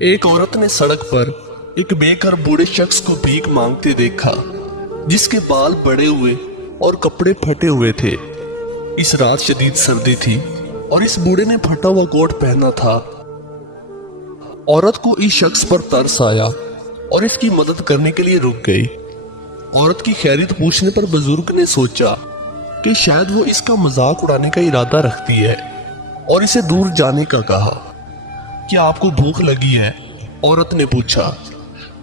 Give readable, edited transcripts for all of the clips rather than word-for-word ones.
ایک عورت نے سڑک پر ایک بے گھر بوڑھے شخص کو بھیک مانگتے دیکھا جس کے بال بڑے ہوئے اور کپڑے پھٹے ہوئے تھے۔ اس رات شدید سردی تھی اور اس بوڑھے نے پھٹا ہوا کوٹ پہنا تھا۔ عورت کو اس شخص پر ترس آیا اور اس کی مدد کرنے کے لیے رک گئی۔ عورت کی خیریت پوچھنے پر بزرگ نے سوچا کہ شاید وہ اس کا مذاق اڑانے کا ارادہ رکھتی ہے اور اسے دور جانے کا کہا۔ کیا آپ کو بھوک لگی ہے؟ عورت نے پوچھا۔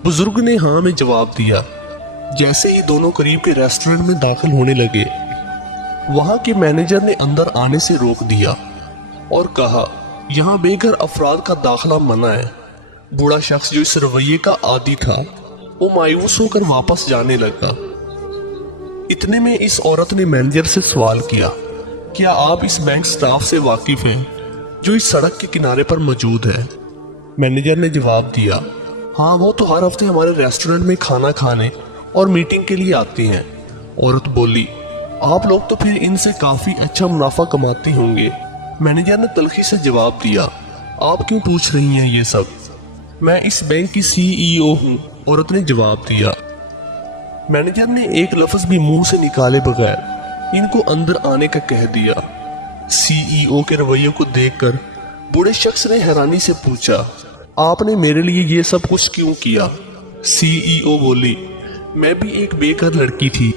بزرگ نے ہاں میں جواب دیا۔ جیسے ہی دونوں قریب کے ریسٹورنٹ میں داخل ہونے لگے، وہاں کے مینیجر نے اندر آنے سے روک دیا اور کہا یہاں بے گھر افراد کا داخلہ منع ہے۔ بوڑھا شخص جو اس رویے کا عادی تھا وہ مایوس ہو کر واپس جانے لگا۔ اتنے میں اس عورت نے مینیجر سے سوال کیا، کیا آپ اس بینک سٹاف سے واقف ہیں جو اس سڑک کے کنارے پر موجود ہے؟ مینیجر نے جواب دیا، ہاں وہ تو ہر ہفتے ہمارے ریسٹورنٹ میں کھانا کھانے اور میٹنگ کے لیے آتی ہیں۔ عورت بولی، آپ لوگ تو پھر ان سے کافی اچھا منافع کماتی ہوں گے۔ مینیجر نے تلخی سے جواب دیا، آپ کیوں پوچھ رہی ہیں یہ سب؟ میں اس بینک کی CEO ہوں، عورت نے جواب دیا۔ مینیجر نے ایک لفظ بھی منہ سے نکالے بغیر ان کو اندر آنے کا کہہ دیا۔ CEO کے رویے کو دیکھ کر بوڑھے شخص نے حیرانی سے پوچھا، آپ نے میرے لیے یہ سب کچھ کیوں کیا؟ CEO بولی، میں بھی ایک بے گھر لڑکی تھی،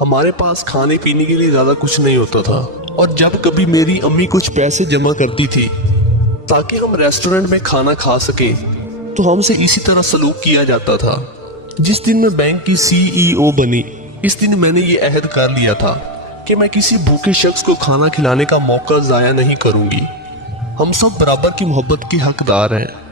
ہمارے پاس کھانے پینے کے لیے زیادہ کچھ نہیں ہوتا تھا، اور جب کبھی میری امی کچھ پیسے جمع کرتی تھی تاکہ ہم ریسٹورنٹ میں کھانا کھا سکیں تو ہم سے اسی طرح سلوک کیا جاتا تھا۔ جس دن میں بینک کی CEO بنی، اس دن میں نے یہ عہد کر لیا تھا کہ میں کسی بھوکے شخص کو کھانا کھلانے کا موقع ضائع نہیں کروں گی۔ ہم سب برابر کی محبت کے حقدار ہیں۔